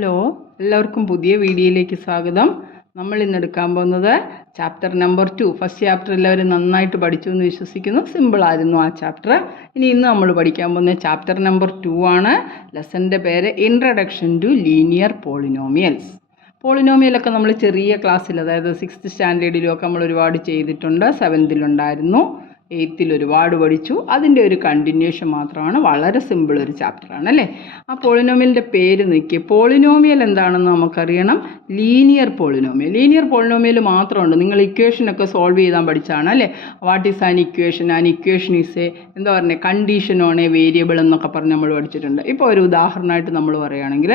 Hello, എല്ലാവർക്കും പുതിയ വീഡിയോയിലേക്ക് സ്വാഗതം. നമ്മൾ ഇന്ന് എടുക്കാൻ പോകുന്നത് ചാപ്റ്റർ നമ്പർ 2. ഫസ്റ്റ് ചാപ്റ്റർ എല്ലാവരും നന്നായിട്ട് പഠിച്ചു എന്ന് വിശ്വസിക്കുന്നു. സിമ്പിളായിരുന്നു ആ ചാപ്റ്റർ. ഇന്ന് നമ്മൾ പഠിക്കാൻ പോകുന്ന ചാപ്റ്റർ നമ്പർ 2 ആണ്. ലെസൻ്റെ പേര് ഇൻട്രഡക്ഷൻ ടു ലീനിയർ പോളിനോമിയൽസ്. പോളിനോമിയലൊക്കെ നമ്മൾ ചെറിയ ക്ലാസ്സിൽ, അതായത് 6th സ്റ്റാൻഡേർഡിലൊക്കെ നമ്മൾ ഒരുപാട് ചെയ്തിട്ടുണ്ട്. 7th ഉണ്ടായിരുന്നു, 8th ഒരുപാട് പഠിച്ചു. അതിൻ്റെ ഒരു കണ്ടിന്യൂഷൻ മാത്രമാണ്. വളരെ സിമ്പിൾ ഒരു ചാപ്റ്ററാണ് അല്ലേ. ആ പോളിനോമിയലിൻ്റെ പേര് നോക്കിയേ. പോളിനോമിയൽ എന്താണെന്ന് നമുക്കറിയണം. Linear polynomial മാത്രമുണ്ട്. നിങ്ങൾ ഇക്വേഷനൊക്കെ സോൾവ് ചെയ്താൽ പഠിച്ചാണ് അല്ലേ. What is an equation? An equation is A എന്താ പറയുക, കണ്ടീഷൻ ഓൺ എ വേരിയബിൾ എന്നൊക്കെ പറഞ്ഞ് നമ്മൾ പഠിച്ചിട്ടുണ്ട്. ഇപ്പോൾ ഒരു ഉദാഹരണമായിട്ട് നമ്മൾ പറയുകയാണെങ്കിൽ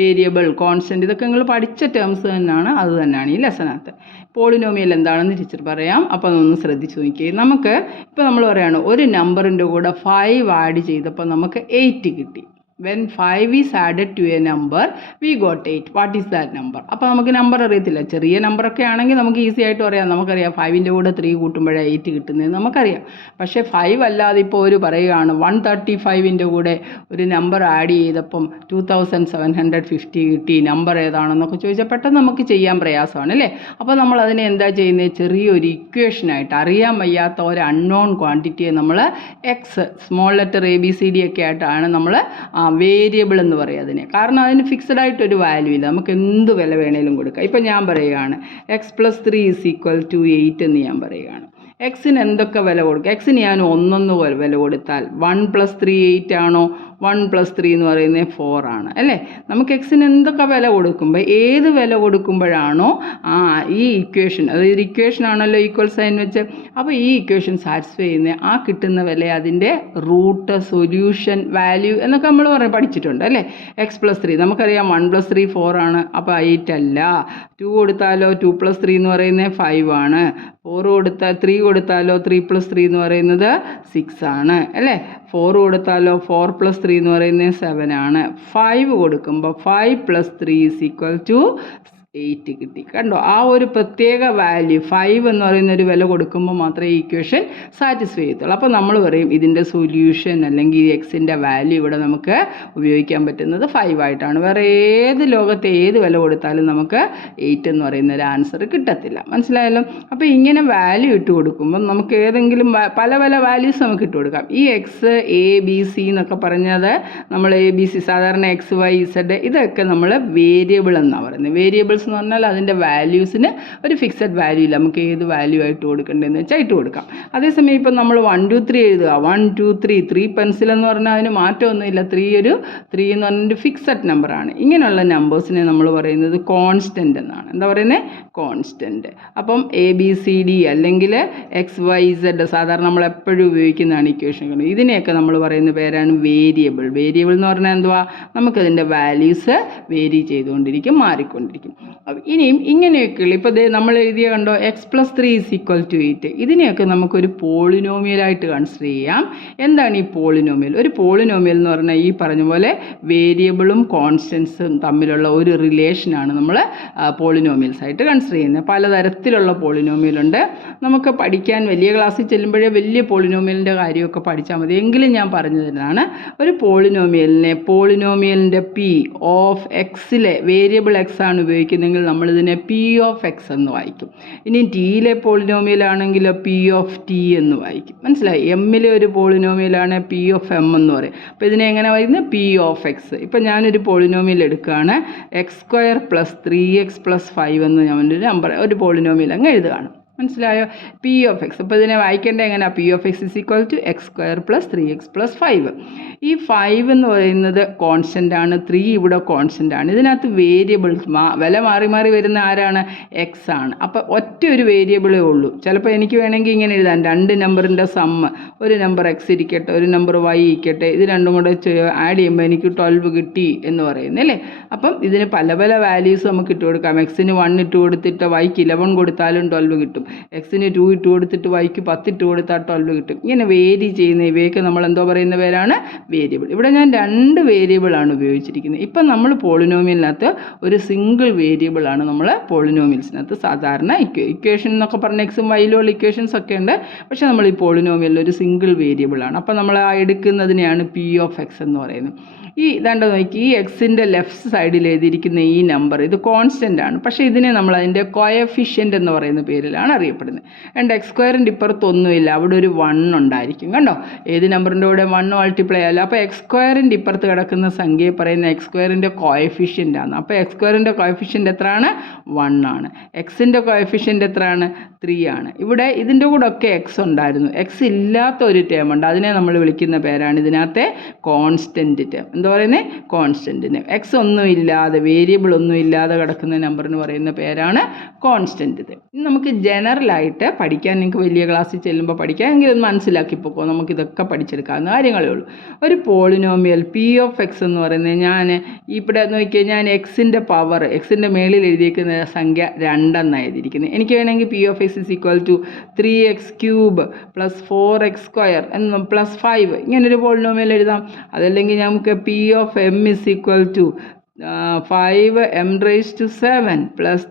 വേരിയബിൾ, കോൺസ്റ്റൻറ്റ്, ഇതൊക്കെ നിങ്ങൾ പഠിച്ച ടേംസ് തന്നെയാണ്. അത് തന്നെയാണ് ഈ ലെസനകത്ത്. പോളിനോമിയൽ എന്താണെന്ന് ടീച്ചർ പറയാം. അപ്പോൾ അതൊന്ന് ശ്രദ്ധിച്ച് നോക്കിയേ. നമുക്ക് ഇപ്പോൾ നമ്മൾ പറയുകയാണ് ഒരു നമ്പറിൻ്റെ കൂടെ 5 ആഡ് ചെയ്തപ്പോൾ നമുക്ക് 8 കിട്ടി. When 5 is added to a number, we got 8. What is that number? അപ്പോൾ നമുക്ക് നമ്പർ അറിയത്തില്ല. ചെറിയ നമ്പറൊക്കെ ആണെങ്കിൽ നമുക്ക് ഈസി ആയിട്ട് പറയാം. നമുക്കറിയാം 5ൻ്റെ കൂടെ 3 കൂട്ടുമ്പോഴേ 8 കിട്ടുന്നതെന്ന് നമുക്കറിയാം. പക്ഷേ 5 അല്ലാതെ ഇപ്പോൾ ഒരു പറയുകയാണ് 135ൻ്റെ കൂടെ ഒരു നമ്പർ ആഡ് ചെയ്തപ്പം 2750 കിട്ടി. നമ്പർ ഏതാണെന്നൊക്കെ ചോദിച്ചാൽ പെട്ടെന്ന് നമുക്ക് ചെയ്യാൻ പ്രയാസമാണ് അല്ലേ. അപ്പോൾ നമ്മൾ അതിനെ എന്താ ചെയ്യുന്നത്? ചെറിയൊരു ഇക്വേഷനായിട്ട്, അറിയാൻ വയ്യാത്ത ഒരു അൺനോൺ ക്വാണ്ടിറ്റിയെ നമ്മൾ എക്സ്, സ്മോൾ ലെറ്റർ ABCD ഒക്കെ ആയിട്ടാണ് നമ്മൾ വേരിയബിൾ എന്ന് പറയുക അതിനെ. കാരണം അതിന് ഫിക്സഡ് ആയിട്ടൊരു വാല്യൂ ഇല്ല. നമുക്ക് എന്ത് വില വേണേലും കൊടുക്കാം. ഇപ്പം ഞാൻ പറയുകയാണ് x+3 = 8 എന്ന് ഞാൻ പറയുകയാണ്. എക്സിന് എന്തൊക്കെ വില കൊടുക്കുക? എക്സിന് ഞാൻ 1 വില കൊടുത്താൽ 1+3 8 ആണോ? 1+3 എന്ന് പറയുന്നത് 4 ആണ് അല്ലേ. നമുക്ക് എക്സിന് എന്തൊക്കെ വില കൊടുക്കുമ്പോൾ, ഏത് വില കൊടുക്കുമ്പോഴാണോ ഈ ഇക്വേഷൻ, അതായത് ഇക്വേഷൻ ആണല്ലോ ഈക്വൽ സൈൻ വെച്ച്, അപ്പോൾ ഈ ഇക്വേഷൻ സാറ്റിസ്ഫൈ ചെയ്യുന്ന ആ കിട്ടുന്ന വില അതിൻ്റെ റൂട്ട്, സൊല്യൂഷൻ, വാല്യൂ എന്നൊക്കെ നമ്മൾ പഠിച്ചിട്ടുണ്ട് അല്ലേ. x+3 നമുക്കറിയാം 1+3 4 ആണ്. അപ്പോൾ 8 അല്ല. 2 കൊടുത്താലോ 2+3 എന്ന് പറയുന്നത് 5 ആണ്. 3 കൊടുത്താലോ 3+3 എന്ന് പറയുന്നത് 6 ആണ് അല്ലേ. 4 കൊടുത്താലോ 4+3 എന്ന് പറയുന്നത് 7 ആണ്. 5 കൊടുക്കുമ്പോൾ 5+3 = 8 കിട്ടി. കണ്ടോ, ആ ഒരു പ്രത്യേക വാല്യൂ 5 എന്ന് പറയുന്ന ഒരു വില കൊടുക്കുമ്പോൾ മാത്രമേ ഈ ഇക്വേഷൻ സാറ്റിസ്ഫൈ ചെയ്യത്തുള്ളൂ. അപ്പോൾ നമ്മൾ പറയും ഇതിൻ്റെ സൊല്യൂഷൻ അല്ലെങ്കിൽ എക്സിൻ്റെ വാല്യൂ ഇവിടെ നമുക്ക് ഉപയോഗിക്കാൻ പറ്റുന്നത് 5 ആയിട്ടാണ്. വേറെ ഏത് ലോകത്തെ ഏത് വില കൊടുത്താലും നമുക്ക് 8 എന്ന് പറയുന്ന ഒരു ആൻസർ കിട്ടത്തില്ല. മനസ്സിലായല്ലോ. അപ്പോൾ ഇങ്ങനെ വാല്യൂ ഇട്ട് കൊടുക്കുമ്പോൾ നമുക്ക് ഏതെങ്കിലും പല വാല്യൂസ് നമുക്ക് ഇട്ട് കൊടുക്കാം. ഈ എക്സ്, ABC എന്നൊക്കെ പറഞ്ഞത് നമ്മൾ ABC, സാധാരണ XYZ ഇതൊക്കെ നമ്മൾ വേരിയബിൾ എന്നാണ് പറയുന്നത്. വേരിയബിൾസ് എന്ന് പറഞ്ഞാൽ അതിൻ്റെ വാല്യൂസിന് ഒരു ഫിക്സഡ് വാല്യൂ ഇല്ല. നമുക്ക് ഏത് വാല്യൂ ആയിട്ട് കൊടുക്കേണ്ടതെന്ന് വെച്ചാൽ ഇട്ട് കൊടുക്കാം. അതേസമയം ഇപ്പം നമ്മൾ 1 2 3 എഴുതുക. 1 2 3 പെൻസിൽ എന്ന് പറഞ്ഞാൽ അതിന് മാറ്റമൊന്നുമില്ല. 3 എന്ന് പറഞ്ഞൊരു ഫിക്സഡ് നമ്പറാണ്. ഇങ്ങനെയുള്ള നമ്പേഴ്സിനെ നമ്മൾ പറയുന്നത് കോൺസ്റ്റൻ്റ് എന്നാണ്. എന്താ പറയുന്നത്? കോൺസ്റ്റൻ്റ്. അപ്പം ABCD അല്ലെങ്കിൽ XYZ സാധാരണ നമ്മൾ എപ്പോഴും ഉപയോഗിക്കുന്നതാണ് ഇക്വേഷനുകൾ. ഇതിനെയൊക്കെ നമ്മൾ പറയുന്ന പേരാണ് വേരിയബിൾ. വേരിയബിൾ എന്ന് പറഞ്ഞാൽ എന്തുവാ? നമുക്കതിൻ്റെ വാല്യൂസ് വേരി ചെയ്തുകൊണ്ടിരിക്കും, മാറിക്കൊണ്ടിരിക്കും. ഇനിയും ഇങ്ങനെയൊക്കെയുള്ള ഇപ്പോൾ നമ്മൾ എഴുതിയ കണ്ടോ, x+3 = 8. ഇതിനെയൊക്കെ നമുക്കൊരു പോളിനോമിയലായിട്ട് കൺസിഡർ ചെയ്യാം. എന്താണ് ഈ പോളിനോമിയൽ? ഒരു പോളിനോമിയൽ എന്ന് പറഞ്ഞാൽ ഈ പറഞ്ഞ പോലെ വേരിയബിളും കോൺസ്റ്റൻസും തമ്മിലുള്ള ഒരു റിലേഷനാണ് നമ്മൾ പോളിനോമിയൽസ് ആയിട്ട് കൺസിഡർ ചെയ്യുന്നത്. പലതരത്തിലുള്ള പോളിനോമിയലുണ്ട്. നമുക്ക് പഠിക്കാൻ വലിയ ക്ലാസ്സിൽ ചെല്ലുമ്പോഴേ വലിയ പോളിനോമിയലിൻ്റെ കാര്യമൊക്കെ പഠിച്ചാൽ മതി. എങ്കിലും ഞാൻ പറഞ്ഞു തരുന്നതാണ്. ഒരു പോളിനോമിയലിൻ്റെ P ഓഫ് എക്സിലെ വേരിയബിൾ എക്സ് ആണ് ഉപയോഗിക്കുന്നതെങ്കിൽ നമ്മളിതിനെ P of x എന്ന് വായിക്കും. ഇനി ടിയിലെ പോളിനോമിയലാണെങ്കിൽ P of t എന്ന് വായിക്കും. മനസ്സിലായി? എമ്മിലെ ഒരു പോളിനോമിയലാണ് P of m എന്ന് പറയും. അപ്പോൾ ഇതിനെ എങ്ങനെ വായിക്കുന്നത്? P of x. ഇപ്പം ഞാനൊരു പോളിനോമിയൽ എടുക്കുകയാണ്. x² + 3x + 5 എന്ന് ഞാൻ ഒരു പോളിനോമിയൽ അങ്ങ് എഴുതുകയാണ്. മനസ്സിലായോ? P of x. അപ്പോൾ ഇതിനെ വായിക്കേണ്ടത് എങ്ങനെയാണ്? P of x = x² + 3x + 5. ഈ 5 എന്ന് പറയുന്നത് കോൺസ്റ്റൻ്റ് ആണ്. 3 ഇവിടെ കോൺസ്റ്റൻ്റ് ആണ്. ഇതിനകത്ത് വേരിയബിൾസ് വില മാറി വരുന്ന ആരാണ്? എക്സ് ആണ്. അപ്പോൾ ഒറ്റ ഒരു വേരിയബിളേ ഉള്ളൂ. ചിലപ്പോൾ എനിക്ക് വേണമെങ്കിൽ ഇങ്ങനെ എഴുതാം, 2 നമ്പറിൻ്റെ സമ്മ്, ഒരു നമ്പർ x ഇരിക്കട്ടെ, ഒരു നമ്പർ y ഇരിക്കട്ടെ, ഇത് രണ്ടും കൂടെ ആഡ് ചെയ്യുമ്പോൾ എനിക്ക് 12 കിട്ടി എന്ന് പറയുന്നത് അല്ലേ. അപ്പം ഇതിന് പല വാല്യൂസ് നമുക്ക് ഇട്ട് കൊടുക്കാം. എക്സിന് 1 ഇട്ട് കൊടുത്തിട്ട് yക്ക് 11 കൊടുത്താലും 12 കിട്ടും. എക്സിന് 2 ഇട്ട് കൊടുത്തിട്ട് yക്ക് 10 ഇട്ട് കൊടുത്താൽ 12 കിട്ടും. ഇങ്ങനെ വേരി ചെയ്യുന്ന ഇവയൊക്കെ നമ്മൾ എന്തോ പറയുന്ന പേരാണ്? വേരിയബിൾ. ഇവിടെ ഞാൻ 2 വേരിയബിളാണ് ഉപയോഗിച്ചിരിക്കുന്നത്. ഇപ്പം നമ്മൾ പോളിനോമിയലിനകത്ത് ഒരു സിംഗിൾ വേരിയബിളാണ് നമ്മൾ പോളിനോമിയൽസിനകത്ത് സാധാരണ ഇക്വേഷൻ എന്നൊക്കെ പറഞ്ഞ എക്സും വൈയിലുള്ള ഇക്വേഷൻസ് ഒക്കെ ഉണ്ട്. പക്ഷേ നമ്മൾ ഈ പോളിനോമിയലിൽ ഒരു സിംഗിൾ വേരിയബിളാണ്. അപ്പോൾ നമ്മൾ എടുക്കുന്നതിനെയാണ് P of x എന്ന് പറയുന്നത്. ഈ ഇതാണ്ട് നോക്കി, ഈ എക്സിൻ്റെ ലെഫ്റ്റ് സൈഡിൽ എഴുതിയിരിക്കുന്ന ഈ നമ്പർ ഇത് കോൺസ്റ്റൻ്റ് ആണ്, പക്ഷേ ഇതിനെ നമ്മൾ അതിൻ്റെ കോയഫിഷ്യൻ്റ് എന്ന് പറയുന്ന പേരിലാണ് അറിയപ്പെടുന്നത്. ആൻഡ് എക്സ് സ്ക്വയറിൻ്റെ ഇപ്പുറത്തൊന്നുമില്ല, അവിടെ ഒരു 1 ഉണ്ടായിരിക്കും. കണ്ടോ, ഏത് നമ്പറിൻ്റെ കൂടെ 1 മൾട്ടിപ്ലൈ ആയാലും. അപ്പോൾ എക്സ് സ്ക്വയറിൻ്റെ ഇപ്പുറത്ത് കിടക്കുന്ന സംഖ്യയെ പറയുന്ന എക്സ് സ്ക്വയറിൻ്റെ കോയഫിഷ്യൻ്റ് ആണ്. അപ്പോൾ എക്സ് സ്ക്വയറിൻ്റെ കോയഫിഷ്യൻ്റ് എത്രയാണ്? 1 ആണ്. എക്സിൻ്റെ കോയഫിഷ്യൻ്റ് എത്രയാണ്? 3 ആണ്. ഇവിടെ ഇതിൻ്റെ കൂടെ ഒക്കെ എക്സ് ഉണ്ടായിരുന്നു. എക്സ് ഇല്ലാത്ത ഒരു ടേം ഉണ്ട്, അതിനെ നമ്മൾ വിളിക്കുന്ന പേരാണ് ഇതിനകത്തെ കോൺസ്റ്റൻറ്റ് ടേം. എന്താ പറയുന്നത്? Constant term. എക്സ് ഒന്നും ഇല്ലാതെ, വേരിയബിൾ ഒന്നും ഇല്ലാതെ കിടക്കുന്ന നമ്പറിന് പറയുന്ന പേരാണ് കോൺസ്റ്റൻറ്റ് ടേം. ഇനി നമുക്ക് ജനറലായിട്ട് പഠിക്കാൻ, നിങ്ങൾക്ക് വലിയ ക്ലാസ്സിൽ ചെല്ലുമ്പോൾ പഠിക്കാം, എങ്കിലും മനസ്സിലാക്കിപ്പോക്കോ, നമുക്കിതൊക്കെ പഠിച്ചെടുക്കാവുന്ന കാര്യങ്ങളേ ഉള്ളൂ. ഒരു പോളിനോമിയൽ പി ഓഫ് എക്സ് എന്ന് പറയുന്നത്, ഞാൻ ഇവിടെ നോക്കിയാൽ ഞാൻ എക്സിൻ്റെ പവർ, എക്സിൻ്റെ മേളിൽ എഴുതിയിരിക്കുന്ന സംഖ്യ 2 എന്നാണ് എഴുതിയിരിക്കുന്നത്. എനിക്ക് വേണമെങ്കിൽ p of x is equal to 3x³ + 4x² എന്ന് +5 ഇങ്ങനൊരു പോളിനോമിയൽ എഴുതാം. അതല്ലെങ്കിൽ നമുക്ക് p of m is equal to 5m⁻⁷ +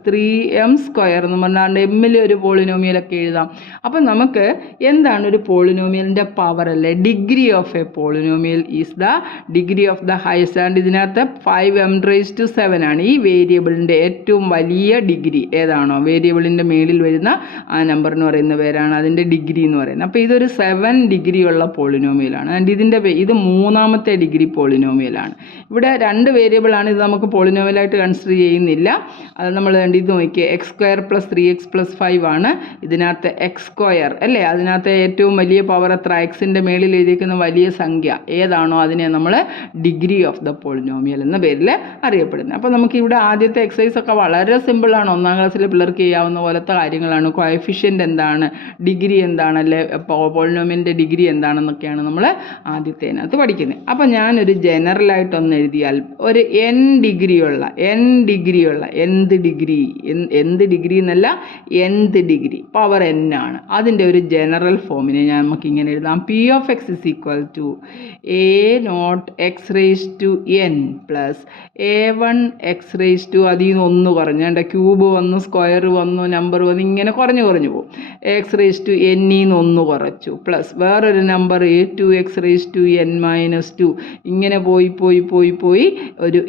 3m² എന്ന് പറഞ്ഞാൽ എമ്മിൽ ഒരു പോളിനോമിയലൊക്കെ എഴുതാം. അപ്പം നമുക്ക് എന്താണ് ഒരു പോളിനോമിയലിൻ്റെ പവർ അല്ലേ? Degree of A polynomial is the degree of the highest. And ഇതിനകത്ത് 5m⁻⁷ ആണ് ഈ വേരിയബിളിൻ്റെ ഏറ്റവും വലിയ ഡിഗ്രി. ഏതാണോ വേരിയബിളിൻ്റെ മേളിൽ വരുന്ന ആ നമ്പർ എന്ന് പറയുന്ന പേരാണ് അതിൻ്റെ ഡിഗ്രി എന്ന് പറയുന്നത്. അപ്പോൾ ഇതൊരു 7 ഡിഗ്രി ഉള്ള പോളിനോമിയലാണ്. ആൻഡ് ഇത് 3ാമത്തെ ഡിഗ്രി പോളിനോമിയലാണ്. ഇവിടെ 2 വേരിയബിളാണ്, ഇത് നമുക്ക് പോളിനോമിയലായിട്ട് കൺസിഡർ ചെയ്യുന്നില്ല. അത് നമ്മൾ ഇത് നോക്കിയേ, x² + 3x + 5 ആണ്. ഇതിനകത്ത് x² അല്ലേ, അതിനകത്ത് ഏറ്റവും വലിയ പവർ എത്ര? എക്സിൻ്റെ മേളിൽ എഴുതിയിരിക്കുന്ന വലിയ സംഖ്യ ഏതാണോ അതിനെ നമ്മൾ ഡിഗ്രി ഓഫ് ദ പോളിനോമിയൽ എന്ന പേരിൽ അറിയപ്പെടുന്നത്. അപ്പോൾ നമുക്കിവിടെ ആദ്യത്തെ എക്സസൈസ് ഒക്കെ വളരെ സിമ്പിളാണ്, 1ാം ക്ലാസ്സിൽ പിള്ളേർക്ക് ചെയ്യാവുന്ന പോലത്തെ കാര്യങ്ങളാണ്. കോഎഫിഷ്യൻ്റ് എന്താണ്, ഡിഗ്രി എന്താണ്, അല്ലെ പോളിനോമിയലിൻ്റെ ഡിഗ്രി എന്താണെന്നൊക്കെയാണ് നമ്മൾ ആദ്യത്തേനകത്ത് പഠിക്കുന്നത്. അപ്പോൾ ഞാനൊരു ജനറലായിട്ടൊന്ന് എഴുതിയാൽ, ഒരു എന്ത് ഡിഗ്രി എന്നല്ല, എന്ത് ഡിഗ്രി പവർ n ആണ്, അതിൻ്റെ ഒരു ജനറൽ ഫോമിനെ നമുക്ക് ഇങ്ങനെ എഴുതാം. P of x is equal to a0x⁴n + a1x⁴, അതിൽ നിന്ന് 1 കുറഞ്ഞ്, എൻ്റെ ക്യൂബ് വന്നു, സ്ക്വയർ വന്നു, നമ്പർ വന്നു, ഇങ്ങനെ കുറഞ്ഞു പോകും. x⁴n നിന്ന് 1 കുറച്ചു, പ്ലസ് വേറൊരു നമ്പർ a2x⁴n-2, ഇങ്ങനെ പോയി ഒരു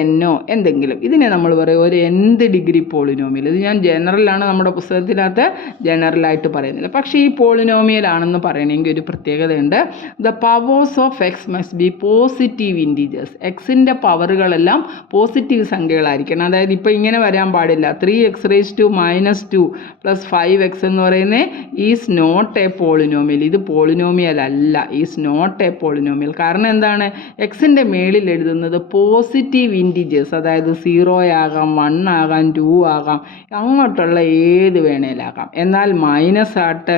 an-ഓ എന്തെങ്കിലും, ഇതിനെ നമ്മൾ പറയും ഒരു nth ഡിഗ്രി പോളിനോമിയൽ. ഇത് ഞാൻ ജനറലാണ്, നമ്മുടെ പുസ്തകത്തിനകത്ത് ജനറലായിട്ട് പറയുന്നില്ല. പക്ഷേ ഈ പോളിനോമിയൽ ആണെന്ന് പറയണമെങ്കിൽ ഒരു പ്രത്യേകതയുണ്ട്. The powers of X must be positive integers. എക്സിൻ്റെ പവറുകളെല്ലാം പോസിറ്റീവ് സംഖ്യകളായിരിക്കണം. അതായത് ഇപ്പോൾ ഇങ്ങനെ വരാൻ പാടില്ല. 3x⁻² + 5x എന്ന് പറയുന്നത് ഈസ് നോട്ട് എ പോളിനോമിയൽ. ഇത് പോളിനോമിയൽ അല്ല, ഈസ് നോട്ട് എ പോളിനോമിയൽ. കാരണം എന്താണ്? എക്സിൻ്റെ മേളിൽ എഴുതുന്നത് പോസിറ്റീവ് ഇൻറ്റീജേഴ്സ്, അതായത് 0 ആകാം, 1 ആകാം, 2 ആകാം, അങ്ങോട്ടുള്ള ഏത് വേണേലാകാം. എന്നാൽ മൈനസ് ആട്ട്,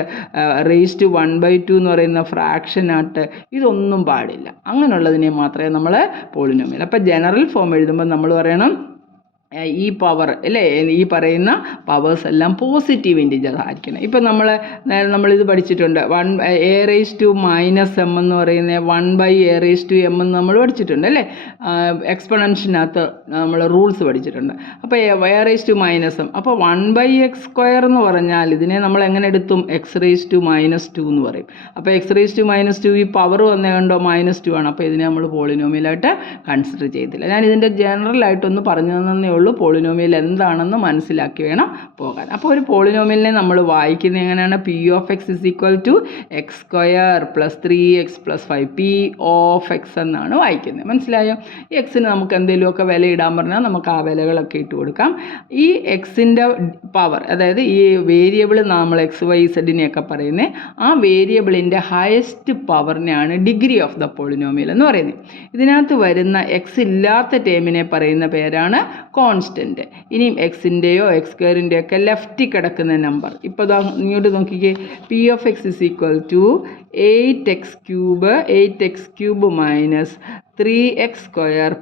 (1/2) എന്ന് പറയുന്ന ഫ്രാക്ഷൻ ആട്ട്, ഇതൊന്നും പാടില്ല. അങ്ങനെയുള്ളതിനെ മാത്രമേ നമ്മൾ പോളിനോമിയൽ. അപ്പോൾ ജനറൽ ഫോം എഴുതുമ്പോൾ നമ്മൾ പറയണം ഈ പവർ അല്ലേ, ഈ പറയുന്ന പവേഴ്സ് എല്ലാം പോസിറ്റീവ് ഇൻറ്റീജർ ആയിരിക്കണം. ഇപ്പം നമ്മളിത് പഠിച്ചിട്ടുണ്ട്. a⁻⁻m എന്ന് പറയുന്നത് 1/a⁻m എന്ന് നമ്മൾ പഠിച്ചിട്ടുണ്ട് അല്ലേ, എക്സ്പൊണൻഷ്യനകത്ത് നമ്മൾ റൂൾസ് പഠിച്ചിട്ടുണ്ട്. അപ്പോൾ a⁻⁻m, അപ്പോൾ 1/x² എന്ന് പറഞ്ഞാൽ ഇതിനെ നമ്മൾ എങ്ങനെ എടുത്തും x⁻² എന്ന് പറയും. അപ്പോൾ x⁻² ഈ പവർ വന്നേ കണ്ടോ -2 ആണ്. അപ്പോൾ ഇതിനെ നമ്മൾ പോളിനോമിയലായിട്ട് കൺസിഡർ ചെയ്തില്ല. ഞാൻ ഇതിൻ്റെ ജനറലായിട്ടൊന്ന് പറഞ്ഞു തന്നേ ഉള്ളൂ. പോളിനോമിയൽ എന്താണെന്ന് മനസ്സിലാക്കി വേണം പോകാൻ. അപ്പോൾ ഒരു പോളിനോമിയലിനെ നമ്മൾ വായിക്കുന്നത് എങ്ങനെയാണ്? P of x is equal to x² + 3x + 5, p of x എന്നാണ് വായിക്കുന്നത്. മനസ്സിലായോ? ഈ എക്സിന് നമുക്ക് എന്തെങ്കിലുമൊക്കെ വില ഇടാൻ പറഞ്ഞാൽ നമുക്ക് ആ വിലകളൊക്കെ ഇട്ട് കൊടുക്കാം. ഈ എക്സിൻ്റെ പവർ, അതായത് ഈ വേരിയബിൾ നമ്മൾ XYZനെയൊക്കെ പറയുന്നത്, ആ വേരിയബിളിൻ്റെ ഹയസ്റ്റ് പവറിനെയാണ് ഡിഗ്രി ഓഫ് ദ പോളിനോമിയൽ എന്ന് പറയുന്നത്. ഇതിനകത്ത് വരുന്ന എക്സ് ഇല്ലാത്ത ടേമിനെ പറയുന്ന പേരാണ് കോൺസ്റ്റൻറ്റ്. ഇനിയും എക്സിൻ്റെയോ x²ൻ്റെയോ ഒക്കെ ലെഫ്റ്റിൽ കിടക്കുന്ന നമ്പർ. ഇപ്പോൾ ഇങ്ങോട്ട് നോക്കിക്കേ, p of x is equal to 8x³ - 3x²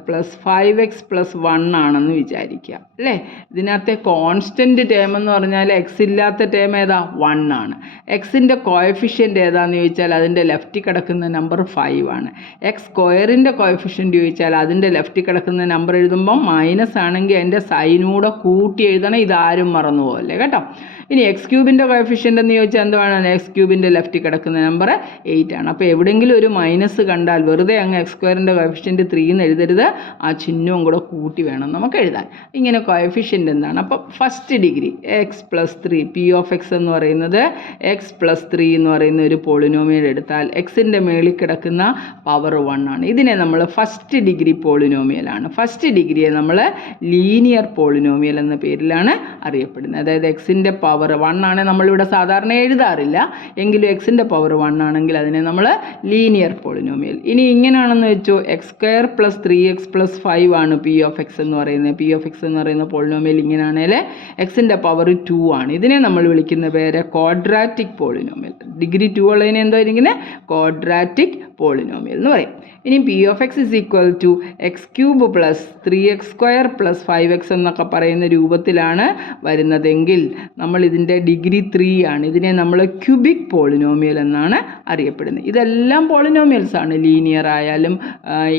+ 5x + 1 ആണെന്ന് വിചാരിക്കുക അല്ലേ. ഇതിനകത്തെ കോൺസ്റ്റൻറ്റ് ടേം എന്ന് പറഞ്ഞാൽ എക്സ് ഇല്ലാത്ത ടേം ഏതാ? 1 ആണ്. എക്സിൻ്റെ കോയഫിഷ്യൻ്റ് ഏതാണെന്ന് ചോദിച്ചാൽ അതിൻ്റെ ലെഫ്റ്റിൽ കിടക്കുന്ന നമ്പർ 5 ആണ്. x² കോയഫിഷ്യൻ്റ് ചോദിച്ചാൽ അതിൻ്റെ ലെഫ്റ്റിൽ കിടക്കുന്ന നമ്പർ എഴുതുമ്പം മൈനസ് ആണെങ്കിൽ അതിൻ്റെ സൈനൂടെ കൂട്ടി എഴുതണം. ഇതാരും മറന്നു പോകല്ലേ കേട്ടോ. ഇനി എക്സ് ക്യൂബിൻ്റെ കോഎഫിഷ്യൻ്റ് എന്ന് ചോദിച്ചാൽ എന്താണ്? എക്സ് ക്യൂബിൻ്റെ ലെഫ്റ്റ് കിടക്കുന്ന നമ്പർ 8 ആണ്. അപ്പോൾ എവിടെയെങ്കിലും ഒരു മൈനസ് കണ്ടാൽ വെറുതെ അങ്ങ് എക്സ് സ്ക്വയറിൻ്റെ കോഎഫിഷ്യൻ്റ് 3 എന്ന് എഴുതരുത്, ആ ചിഹ്നവും കൂടെ കൂട്ടി വേണം നമുക്ക് എഴുതാൻ. ഇങ്ങനെ കോഎഫിഷ്യൻ്റ് എന്താണ്? അപ്പോൾ first degree X plus 3 P of X എന്ന് പറയുന്നത് എക്സ് പ്ലസ് 3 എന്ന് പറയുന്ന ഒരു പോളിനോമിയൽ എടുത്താൽ എക്സിൻ്റെ മേളിൽ കിടക്കുന്ന പവർ 1 ആണ്. ഇതിനെ നമ്മൾ ഫസ്റ്റ് ഡിഗ്രി പോളിനോമിയലാണ്. ഫസ്റ്റ് ഡിഗ്രിയെ നമ്മൾ ലീനിയർ പോളിനോമിയൽ എന്ന പേരിലാണ് അറിയപ്പെടുന്നത്. അതായത് എക്സിൻ്റെ പവർ 1 ആണ്, നമ്മളിവിടെ സാധാരണ എഴുതാറില്ല, എങ്കിലും എക്സിൻ്റെ പവർ 1 ആണെങ്കിൽ അതിനെ നമ്മൾ ലീനിയർ പോളിനോമിയൽ. ഇനി ഇങ്ങനെയാണെന്ന് വെച്ചോ, X square plus 3x plus 5 ആണ് പി ഓഫ് എക്സ് എന്ന് പറയുന്നത്. പി ഓഫ് എക്സ് എന്ന് പറയുന്ന പോളിനോമിയൽ ഇങ്ങനെയാണെങ്കിൽ എക്സിൻ്റെ പവർ 2 ആണ്. ഇതിനെ നമ്മൾ വിളിക്കുന്ന പേര് ക്വാഡ്രാറ്റിക് പോളിനോമിയൽ. ഡിഗ്രി 2 ഉള്ളതിനെ എന്തായിരിക്കുന്നത്? ക്വാഡ്രാറ്റിക് പോളിനോമിയൽ എന്ന് പറയും. ഇനി p of x is equal to x cube plus 3x square plus 5x എന്നൊക്കെ പറയുന്ന രൂപത്തിലാണ് വരുന്നതെങ്കിൽ നമ്മൾ ഇതിൻ്റെ ഡിഗ്രി 3 ആണ്. ഇതിനെ നമ്മൾ ക്യൂബിക് പോളിനോമിയൽ എന്നാണ് അറിയപ്പെടുന്നത്. ഇതെല്ലാം പോളിനോമിയൽസ് ആണ്, ലീനിയർ ആയാലും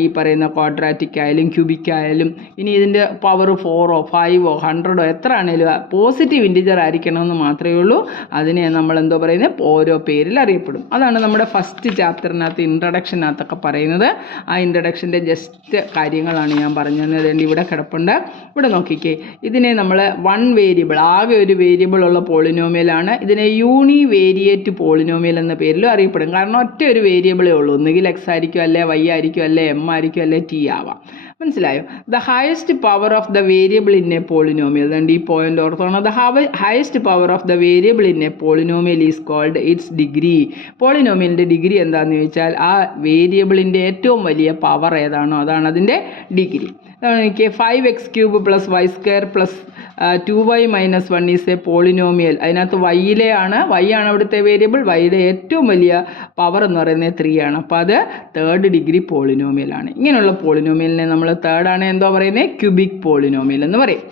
ഈ പറയുന്ന ക്വാഡ്രാറ്റിക് ആയാലും ക്യൂബിക് ആയാലും. ഇനി ഇതിൻ്റെ പവർ 4ഓ 5ഓ 100ഓ എത്ര ആണെങ്കിലും പോസിറ്റീവ് ഇൻറ്റിജർ ആയിരിക്കണമെന്ന് മാത്രമേ ഉള്ളൂ. അതിനെ നമ്മൾ എന്തോ പറയുന്നത്? ഓരോ പേരിൽ അറിയപ്പെടും. അതാണ് നമ്മുടെ ഫസ്റ്റ് ചാപ്റ്ററിനകത്ത് ഇൻട്രഡക്ഷനകത്തൊക്കെ പറയുന്നത്. ആ ഇൻട്രഡക്ഷൻ്റെ ജസ്റ്റ് കാര്യങ്ങളാണ് ഞാൻ പറഞ്ഞത്. അതുകൊണ്ട് ഇവിടെ കിടപ്പുണ്ട്. ഇവിടെ നോക്കിക്കേ, ഇതിനെ നമ്മൾ വൺ വേരിയബിൾ, ആകെ ഒരു വേരിയബിൾ ഉള്ള പോളിനോമിയലാണ്. ഇതിനെ യൂണിവേരിയേറ്റ് പോളിനോമിയൽ എന്ന പേരിലും അറിയപ്പെടും. കാരണം ഒറ്റ ഒരു വേരിയബിളേ ഉള്ളൂ. ഒന്നുകിൽ എക്സ് ആയിരിക്കും, അല്ലെ വൈ ആയിരിക്കും, അല്ലെ എം ആയിരിക്കും, അല്ലെ ടി ആവാം. മനസ്സിലായോ? The highest power of the variable in a polynomial. അതുകൊണ്ട് ഈ പോയിന്റ് ഓർത്തോണം. The highest power of the variable in a polynomial is called its degree. പോളിനോമിയലിൻ്റെ ഡിഗ്രി എന്താണെന്ന് ചോദിച്ചാൽ ആ വേരിയബിളിൻ്റെ ഏറ്റവും വലിയ പവർ ഏതാണോ അതാണ് അതിൻ്റെ ഡിഗ്രി. എനിക്ക് 5x cube plus y square plus 2y minus 1 is a polynomial. അതിനകത്ത് വൈ ആണ് അവിടുത്തെ വേരിയബിൾ. വൈയുടെ ഏറ്റവും വലിയ പവർ എന്ന് പറയുന്നത് 3 ആണ്. അപ്പോൾ അത് തേർഡ് ഡിഗ്രി പോളിനോമിയലാണ്. ഇങ്ങനെയുള്ള പോളിനോമിയലിനെ നമ്മൾ തേർഡാണ് എന്തോ പറയുന്നത്? ക്യൂബിക് പോളിനോമിയൽ എന്ന് പറയും.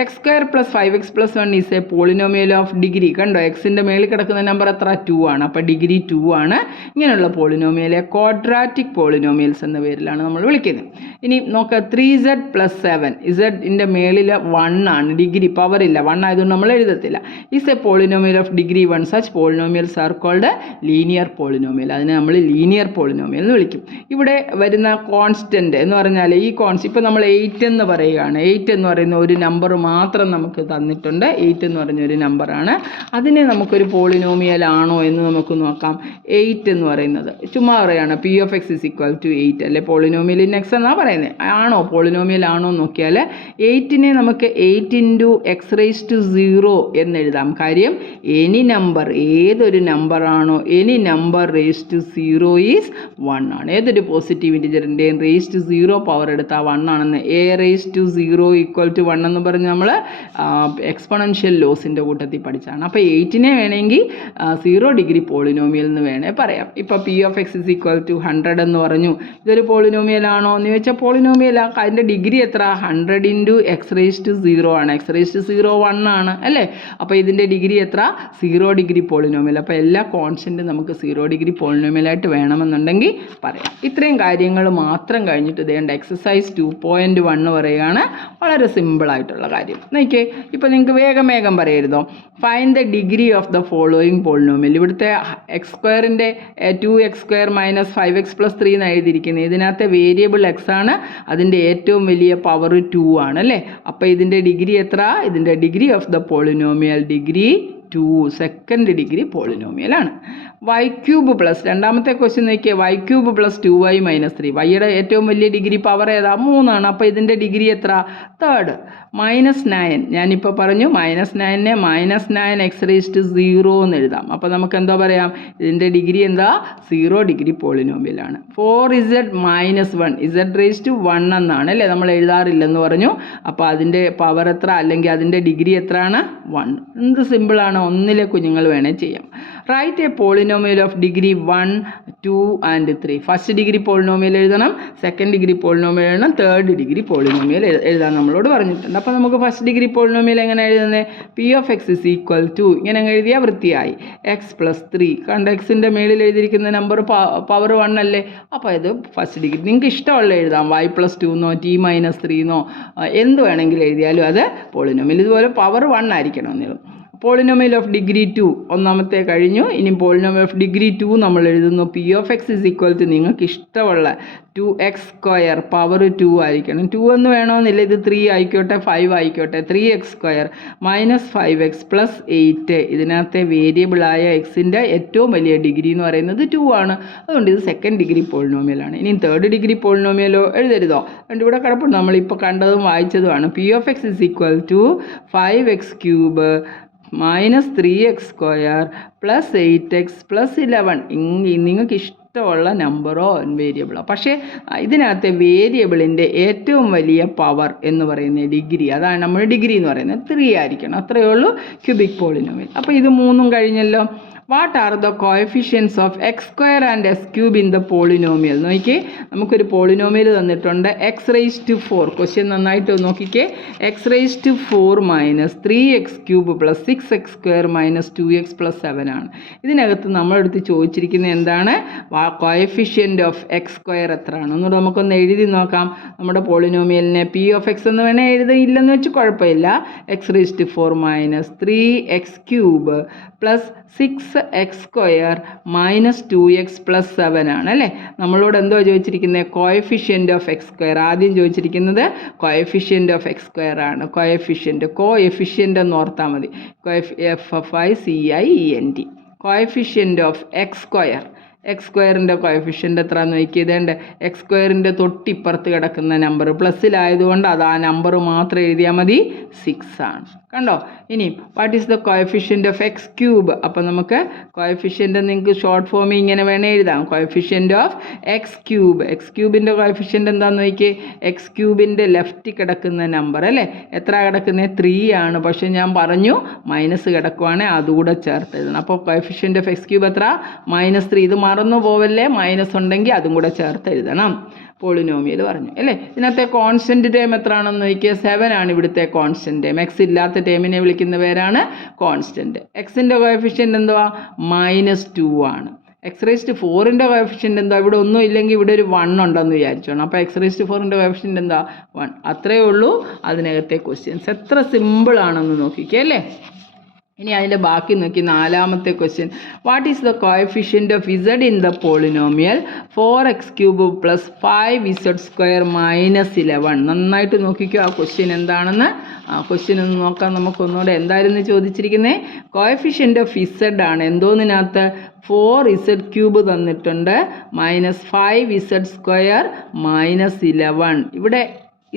X square plus 5x plus 1 is a polynomial of degree. കണ്ടോ, എക്സിൻ്റെ മേളിൽ കിടക്കുന്ന നമ്പർ എത്ര? 2 ആണ്. അപ്പോൾ ഡിഗ്രി 2 ആണ്. ഇങ്ങനെയുള്ള പോളിനോമിയലെ ക്വാഡ്രാറ്റിക് പോളിനോമിയൽസ് എന്ന പേരിലാണ് നമ്മൾ വിളിക്കുന്നത്. ഇനി നോക്കുക, 3z പ്ലസ് 7, ഇസഡിൻ്റെ മേളിൽ 1 ആണ്. ഡിഗ്രി പവർ ഇല്ല, 1 ആയതുകൊണ്ട് നമ്മൾ എഴുതത്തില്ല. Is a polynomial of degree 1. Such polynomials are called linear polynomial. അതിനെ നമ്മൾ ലീനിയർ പോളിനോമിയൽ എന്ന് വിളിക്കും. ഇവിടെ വരുന്ന കോൺസ്റ്റൻറ്റ് എന്ന് പറഞ്ഞാൽ ഈ ഇപ്പോൾ നമ്മൾ 8 എന്ന് പറയുകയാണ്. 8 എന്ന് പറയുന്ന ഒരു നമ്പർ മാത്രം നമുക്ക് തന്നിട്ടുണ്ട്. 8 എന്ന് പറഞ്ഞൊരു നമ്പറാണ്. അതിനെ നമുക്കൊരു പോളിനോമിയൽ ആണോ എന്ന് നമുക്ക് നോക്കാം. 8 എന്ന് പറയുന്നത് ചുമ്മാ പറയുകയാണ് p of x is equal to 8 അല്ലെ, പോളിനോമിയൽ ഇൻ എക്സ് എന്നാണ് പറയുന്നത്. ആണോ പോളിനോമിയൽ ആണോ എന്ന് നോക്കിയാൽ 8നെ നമുക്ക് 8 ഇൻറ്റു എക്സ് റേസ് ടു 0 എന്നെഴുതാം. കാര്യം എനി നമ്പർ, ഏതൊരു നമ്പറാണോ any number raise to 0 is 1 ആണ്. ഏതൊരു പോസിറ്റീവ് ഇൻറ്റിജറിൻ്റെയും റേസ് ടു 0 പവർ എടുത്താൽ 1 ആണെന്ന്. A raise to 0 equal to 1 എന്ന് പറഞ്ഞ് നമ്മൾ എക്സ്പൊണൻഷ്യൽ ലോസിൻ്റെ കൂട്ടത്തിൽ പഠിച്ചാണ്. അപ്പോൾ 8നെ വേണമെങ്കിൽ 0 ഡിഗ്രി പോളിനോമിയൽ എന്ന് വേണേൽ പറയാം. ഇപ്പോൾ p of x is equal to 100 എന്ന് പറഞ്ഞു. ഇതൊരു പോളിനോമിയൽ ആണോ എന്ന് ചോദിച്ചാൽ പോളിനോമിയലാ. അതിൻ്റെ ഡിഗ്രി എത്ര? 100 ഇൻറ്റു എക്സ് റേസ് ടു 0 ആണ്. എക്സ് റേസ് ടു 0 1 ആണ് അല്ലേ. അപ്പോൾ ഇതിൻ്റെ ഡിഗ്രി എത്ര? 0 ഡിഗ്രി പോളിനോമിയൽ. അപ്പോൾ എല്ലാ കോൺസ്റ്റൻറ്റും നമുക്ക് 0 ഡിഗ്രി പോളിനോമിയലായിട്ട് വേണമെന്നുണ്ടെങ്കിൽ പറയാം. ഇത്രയും കാര്യങ്ങൾ മാത്രം കഴിഞ്ഞിട്ട് ഇതേണ്ട എക്സസൈസ് 2.1 പറയുകയാണ്. വളരെ സിമ്പിളായിട്ടുള്ള കാര്യം. നോക്കിയേ, ഇപ്പോൾ നിങ്ങൾക്ക് വേഗം പറയരുതോ. Find the degree of the following polynomial. ഇവിടുത്തെ എക്സ് സ്ക്വയറിൻ്റെ 2x square minus 5x plus 3 എന്ന് എഴുതിയിരിക്കുന്നത്. ഇതിനകത്തെ വേരിയബിൾ എക്സ് ആണ്. അതിൻ്റെ ഏറ്റവും വലിയ പവർ 2 ആണ് അല്ലേ. അപ്പോൾ ഇതിൻ്റെ ഡിഗ്രി എത്ര? ഇതിൻ്റെ degree of the polynomial degree 2, second degree പോളിനോമിയലാണ്. വൈ ക്യൂബ് പ്ലസ്, രണ്ടാമത്തെ ക്വസ്റ്റ്യൻ നോക്കിയാൽ y cube plus 2y minus 3. വൈയുടെ ഏറ്റവും വലിയ ഡിഗ്രി പവർ ഏതാ? 3 ആണ്. അപ്പോൾ ഇതിൻ്റെ ഡിഗ്രി എത്ര? തേർഡ്. -9, ഞാനിപ്പോൾ പറഞ്ഞു -9നെ -9 എക്സ് റേസ് ടു 0 എന്ന് എഴുതാം. അപ്പോൾ നമുക്ക് എന്തോ പറയാം? ഇതിൻ്റെ ഡിഗ്രി എന്താ? 0 ഡിഗ്രി പോളിനോമിയലാണ്. 4z minus 1, z raise to 1 എന്നാണ് അല്ലേ, നമ്മൾ എഴുതാറില്ലെന്ന് പറഞ്ഞു. അപ്പോൾ അതിൻ്റെ പവർ എത്ര, അല്ലെങ്കിൽ അതിൻ്റെ ഡിഗ്രി എത്രയാണ്? 1. എന്ത് സിമ്പിളാണ്, ഒന്നിലെ കുഞ്ഞുങ്ങൾ വേണേൽ ചെയ്യാം. Write a polynomial of degree 1, 2 and 3. First degree polynomial എഴുതണം, സെക്കൻഡ് ഡിഗ്രി പോളിനോമിയൽ എഴുതണം, തേർഡ് ഡിഗ്രി പോളിനോമിയൽ എഴുതാൻ നമ്മളോട് പറഞ്ഞിട്ടുണ്ട്. അപ്പോൾ നമുക്ക് ഫസ്റ്റ് ഡിഗ്രി പോളിനോമിയൽ എങ്ങനെ എഴുതുന്നത്? P of x is equal to, ഇങ്ങനെ എഴുതിയാൽ വൃത്തിയായി, എക്സ് പ്ലസ് 3. കണ്ട എക്സിൻ്റെ മേളിൽ എഴുതിയിരിക്കുന്ന നമ്പർ പവർ 1 അല്ലേ. അപ്പോൾ ഇത് ഫസ്റ്റ് ഡിഗ്രി. നിങ്ങൾക്ക് ഇഷ്ടമുള്ള എഴുതാം, y പ്ലസ് 2 എന്നോ t മൈനസ് 3 എന്നോ എന്ത് വേണമെങ്കിലും എഴുതിയാലും അത് പോളിനോമിയൽ. ഇതുപോലെ പവർ 1 ആയിരിക്കണം എന്നേ. പോളിനോമിയൽ ഓഫ് ഡിഗ്രി 2 ഒന്നാമത്തെ കഴിഞ്ഞു. ഇനി പോളിനോമിയൽ ഓഫ് ഡിഗ്രി 2 നമ്മൾ എഴുതുന്നു. P of x is equal to നിങ്ങൾക്ക് ഇഷ്ടമുള്ള 2x² പവർ 2 ആയിരിക്കണം. 2 എന്ന് വേണമെന്നില്ല, ഇത് 3 ആയിക്കോട്ടെ 5 ആയിക്കോട്ടെ. 3x² minus 5x plus 8. ഇതിനകത്തെ വേരിയബിളായ എക്സിൻ്റെ ഏറ്റവും വലിയ ഡിഗ്രി എന്ന് പറയുന്നത് 2 ആണ്. അതുകൊണ്ട് ഇത് സെക്കൻഡ് ഡിഗ്രി പോളിനോമിയലാണ്. ഇനി തേർഡ് ഡിഗ്രി പോളിനോമിയലോ എഴുതരുതോ? അതുകൊണ്ട് ഇവിടെ കിടപ്പുണ്ട്, നമ്മളിപ്പോൾ കണ്ടതും വായിച്ചതുമാണ്. P of x is equal to 5x³ minus 3x² plus 8x plus 11. നിങ്ങൾക്ക് ഇഷ്ടമുള്ള നമ്പറോ വേരിയബിളോ. പക്ഷേ ഇതിനകത്തെ വേരിയബിളിൻ്റെ ഏറ്റവും വലിയ പവർ എന്ന് പറയുന്നത് ഡിഗ്രി. അതാണ് നമ്മൾ ഡിഗ്രി എന്ന് പറയുന്നത്. 3 ആയിരിക്കണം. അത്രയേ ഉള്ളൂ ക്യൂബിക് പോളിനോമിയൽ. അപ്പോൾ ഇത് 3 കഴിഞ്ഞല്ലോ. What are the coefficients of x² and x³ in the polynomial? നോക്കിക്കേ, നമുക്കൊരു പോളിനോമിയൽ തന്നിട്ടുണ്ട് x⁴. ക്വസ്റ്റ്യൻ നന്നായിട്ട് നോക്കിക്കേ. x⁴ minus 3x³ plus 6x² minus 2x plus 7 ആണ്. ഇതിനകത്ത് നമ്മളെടുത്ത് ചോദിച്ചിരിക്കുന്നത് എന്താണ്? കോഎഫിഷ്യൻ്റ് ഓഫ് x² എത്രയാണ്? ഒന്നുകൂടെ നമുക്കൊന്ന് എഴുതി നോക്കാം. നമ്മുടെ പോളിനോമിയലിനെ പി ഓഫ് എക്സ് എന്ന് വേണേൽ എഴുതിയില്ലെന്ന് വെച്ച് കുഴപ്പമില്ല. x⁴ minus 3x³ plus 6x² minus 2x plus 7 ആണ് അല്ലേ. നമ്മളോട് എന്തോ ചോദിച്ചിരിക്കുന്നത്? Coefficient of x². ആദ്യം ചോദിച്ചിരിക്കുന്നത് കോഎഫിഷ്യൻ്റ് ഓഫ് x² ആണ്. കോഎഫിഷ്യൻ്റ് എന്ന് ഓർത്താൽ മതി. FFICIENT. Coefficient of x². x²ൻ്റെ കോഎഫിഷ്യൻ്റ് എത്രയാണെന്ന് നോക്കിയതേണ്ട. x² തൊട്ടിപ്പുറത്ത് കിടക്കുന്ന നമ്പർ പ്ലസ്സിലായതുകൊണ്ട് അത് ആ നമ്പർ മാത്രം എഴുതിയാൽ മതി. 6 ആണ്. കണ്ടോ? ഇനി what is the coefficient of x³? അപ്പോൾ നമുക്ക് കോഎഫിഷ്യൻ്റ് നിങ്ങൾക്ക് ഷോർട്ട് ഫോമിൽ ഇങ്ങനെ വേണേൽ എഴുതാം. Coefficient of x³. x³ coefficient എന്താണെന്ന് നോക്കിയേ. x³ ലെഫ്റ്റ് കിടക്കുന്ന നമ്പർ അല്ലേ, എത്ര കിടക്കുന്നത്? 3 ആണ്. പക്ഷേ ഞാൻ പറഞ്ഞു മൈനസ് കിടക്കുവാണെങ്കിൽ അതുകൂടെ ചേർത്ത് എഴുതണം. അപ്പോൾ കോഎഫിഷ്യൻ്റ് ഓഫ് x³ എത്ര? -3. ഇത് മറന്നു പോവല്ലേ, മൈനസ് ഉണ്ടെങ്കിൽ അതും കൂടെ ചേർത്ത് എഴുതണം. പോളിനോമിയൽ പറഞ്ഞു അല്ലേ. ഇതിനകത്തെ കോൺസ്റ്റൻറ്റ് ടേം എത്ര ആണെന്ന് നോക്കിയാൽ 7 ആണ് ഇവിടുത്തെ കോൺസ്റ്റൻറ്റ് ടേം. എക്സ് ഇല്ലാത്ത ടേമിനെ വിളിക്കുന്ന പേരാണ് കോൺസ്റ്റൻറ്റ്. എക്സിൻ്റെ കോഎഫിഷ്യൻ്റ് എന്തുവാ? -2 ആണ്. x⁴ കോഎഫിഷ്യൻ്റ് എന്താ? ഇവിടെ ഒന്നും ഇല്ലെങ്കിൽ ഇവിടെ ഒരു 1 ഉണ്ടെന്ന് വിചാരിച്ചോണം. അപ്പോൾ x⁴ കോഎഫിഷ്യൻ്റ് എന്താ? 1. അത്രയേ ഉള്ളൂ അതിനകത്തെ ക്വസ്റ്റ്യൻസ്. എത്ര സിമ്പിളാണെന്ന് നോക്കിക്കേ അല്ലേ. ഇനി അതിൻ്റെ ബാക്കി നോക്കി. 4ാമത്തെ question. What is the coefficient of z in the polynomial 4x³ plus 5z² minus 11? നന്നായിട്ട് നോക്കിക്കോ ആ ക്വസ്റ്റ്യൻ എന്താണെന്ന്. ആ ക്വസ്റ്റ്യൻ ഒന്ന് നോക്കാം നമുക്കൊന്നുകൂടെ. എന്തായിരുന്നു ചോദിച്ചിരിക്കുന്നത്? കോഎഫിഷ്യൻ്റ് ഓഫ് z ആണ്. എന്തോന്നിനകത്ത്? 4z³ തന്നിട്ടുണ്ട് മൈനസ് 5z² മൈനസ് 11. ഇവിടെ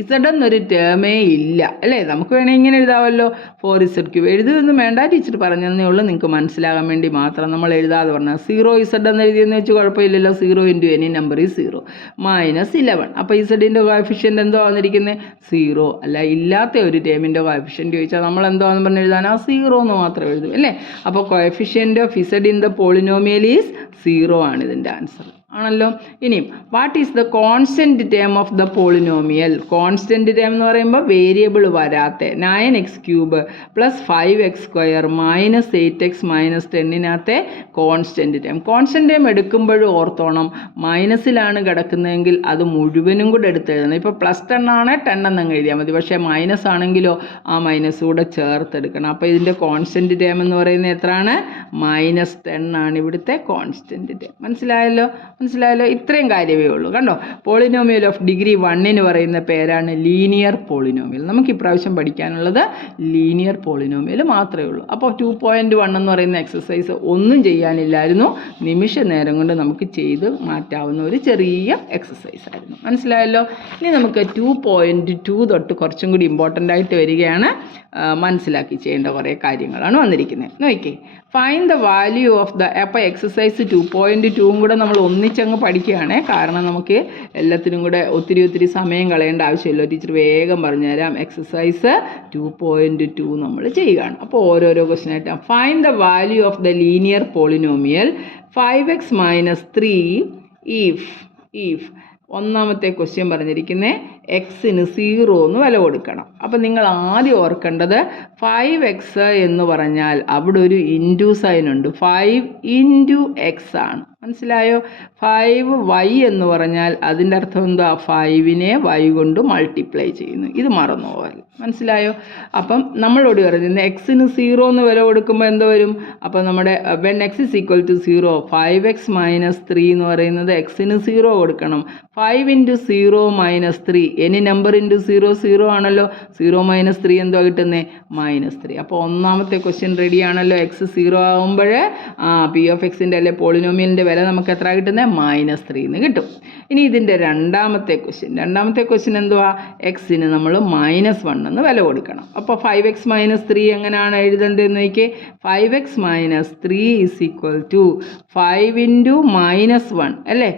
z എന്നൊരു ടേമേ ഇല്ല അല്ലേ. നമുക്ക് വേണമെങ്കിൽ ഇങ്ങനെ എഴുതാമല്ലോ. 4z³ എഴുതുമൊന്നും വേണ്ട, ടീച്ചർ പറഞ്ഞതേ ഉള്ളൂ നിങ്ങൾക്ക് മനസ്സിലാകാൻ വേണ്ടി മാത്രം നമ്മൾ എഴുതാതെ പറഞ്ഞാൽ. 0z എന്ന് എഴുതിയെന്ന് വെച്ച് കുഴപ്പമില്ലല്ലോ. 0 × any number is 0 മൈനസ് 11. അപ്പോൾ z-ൻ്റെ കോഎഫിഷ്യൻ്റ് എന്തോ വന്നിരിക്കുന്നത്? 0. അല്ല, ഇല്ലാത്ത ഒരു ടേമിൻ്റെ കോഎഫിഷ്യൻ്റ് ചോദിച്ചാൽ നമ്മൾ എന്തോ എന്ന് പറഞ്ഞ് എഴുതാൻ? ആ 0 എന്ന് മാത്രം എഴുതും അല്ലേ. അപ്പോൾ coefficient of z in the polynomial is 0 ആണ് ഇതിൻ്റെ ആൻസർ ആണല്ലോ. ഇനിയും what is the constant term of the polynomial? Constant term എന്ന് പറയുമ്പോൾ വേരിയബിൾ വരാത്ത 9x³ plus 5x² minus 8x minus 10 constant term. Constant term എടുക്കുമ്പോഴും ഓർത്തോണം, മൈനസിലാണ് കിടക്കുന്നതെങ്കിൽ അത് മുഴുവനും കൂടെ എടുത്തെഴുതണം. ഇപ്പോൾ +10 ആണ് 10 എന്നങ്ങ് എഴുതിയാൽ മതി. പക്ഷേ മൈനസ് ആണെങ്കിലോ ആ മൈനസ് കൂടെ ചേർത്തെടുക്കണം. അപ്പോൾ ഇതിൻ്റെ കോൺസ്റ്റൻറ്റ് ടേം എന്ന് പറയുന്നത് എത്രയാണ്? -10 ആണ് ഇവിടുത്തെ കോൺസ്റ്റൻറ്റ് ടേം. മനസ്സിലായല്ലോ. ഇത്രയും കാര്യമേ ഉള്ളൂ. കണ്ടോ? പോളിനോമിയൽ ഓഫ് ഡിഗ്രി 1 പറയുന്ന പേരാണ് ലീനിയർ പോളിനോമിയൽ. നമുക്ക് ഇപ്രാവശ്യം പഠിക്കാനുള്ളത് ലീനിയർ പോളിനോമിയൽ മാത്രമേ ഉള്ളൂ. അപ്പോൾ 2.1 എന്ന് പറയുന്ന എക്സസൈസ് ഒന്നും ചെയ്യാനില്ലായിരുന്നു. നിമിഷ നേരം കൊണ്ട് നമുക്ക് ചെയ്ത് മാറ്റാവുന്ന ഒരു ചെറിയ എക്സസൈസ് ആയിരുന്നു. മനസ്സിലായല്ലോ. ഇനി നമുക്ക് 2.2 തൊട്ട് കുറച്ചും കൂടി ഇമ്പോർട്ടൻ്റ് ആയിട്ട് വരികയാണ്. മനസ്സിലാക്കി ചെയ്യേണ്ട കുറേ കാര്യങ്ങളാണ് വന്നിരിക്കുന്നത്. നോക്കിക്കേ. Find the value of the. അപ്പോൾ എക്സസൈസ് 2.2 കൂടെ നമ്മൾ ഒന്നിച്ചങ്ങ് പഠിക്കുകയാണ്. കാരണം നമുക്ക് എല്ലാത്തിനും കൂടെ ഒത്തിരി സമയം കളയേണ്ട ആവശ്യമില്ല. ടീച്ചർ വേഗം പറഞ്ഞുതരാം. എക്സസൈസ് 2.2 നമ്മൾ ചെയ്യുകയാണ്. അപ്പോൾ ഓരോരോ ക്വസ്റ്റ്യൻ ആയിട്ട്. Find the value of the linear polynomial 5x - 3 if ഒന്നാമത്തെ ക്വസ്റ്റ്യൻ പറഞ്ഞിരിക്കുന്നത് എക്സിന് 0 എന്ന് വില കൊടുക്കണം. അപ്പം നിങ്ങൾ ആദ്യം ഓർക്കേണ്ടത് 5x എന്ന് പറഞ്ഞാൽ അവിടെ ഒരു ഇൻറ്റു സൈൻ ഉണ്ട്. 5 ഇൻറ്റു എക്സ് ആണ്. മനസ്സിലായോ? 5y എന്ന് പറഞ്ഞാൽ അതിൻ്റെ അർത്ഥം എന്താ? 5നെ y കൊണ്ട് മൾട്ടിപ്ലൈ ചെയ്യുന്നു. ഇത് മറന്നു പോകൽ. മനസ്സിലായോ? അപ്പം നമ്മളോട് പറയുന്നത് എക്സിന് 0 എന്ന് വില കൊടുക്കുമ്പോൾ എന്തോ വരും? അപ്പം നമ്മുടെ when x is equal to 0 5x - 3 എന്ന് പറയുന്നത് എക്സിന് 0 കൊടുക്കണം. 5 ഇൻറ്റു 0 - 3 എനി നമ്പർ ഇൻറ്റു 0 0 ആണല്ലോ. 0 - 3 എന്തോ കിട്ടുന്നത്? -3. അപ്പോൾ ഒന്നാമത്തെ ക്വസ്റ്റ്യൻ റെഡി ആണല്ലോ. എക്സ് 0 ആകുമ്പോൾ പി ഓഫ് എക്സിൻ്റെ അല്ലെ പോളിനോമിയലിൻ്റെ വില നമുക്ക് എത്ര കിട്ടുന്നത്? -3 എന്ന് കിട്ടും. ഇനി ഇതിൻ്റെ രണ്ടാമത്തെ ക്വസ്റ്റ്യൻ എന്തുവാ? എക്സിന് നമ്മൾ -1 എന്ന് വില കൊടുക്കണം. അപ്പോൾ 5x - 3 എങ്ങനെയാണ് എഴുതേണ്ടതെന്ന് നോക്കിയേ. 5x - 3 is equal to 5 into -1 അല്ലേ?